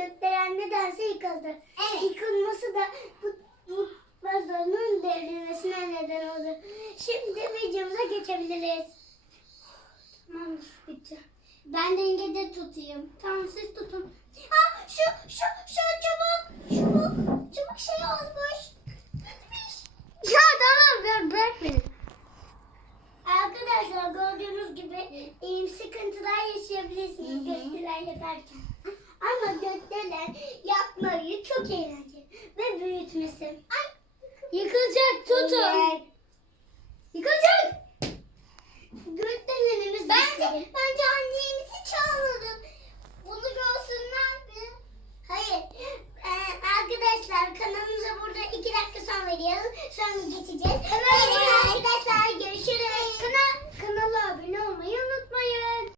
gökdelen nedense yıkıldı. Evet. Yıkılması da bu, bu vazonun devrilmesine neden oldu. Şimdi videomuza geçebiliriz. Tamamdır bitti. Ben dengede tutayım. Tamam siz tutun. Ha şu şu şu çabuk çabuk çabuk şey olmuş. Ya tamam ben bırak beni. Arkadaşlar gördüğünüz gibi sıkıntılar yaşayabilirsiniz gökdelen yaparken. Çok eğlenceli ve büyütmesi. Ay, Yıkılacak tutun. Yıkılacak. Gökdelenimiz Bence- bitti. bence annemizi çağıralım. Bunu görsünler mi? Hayır. Ee, arkadaşlar kanalımıza burada iki dakika sonra veriyoruz. Sonra geçeceğiz.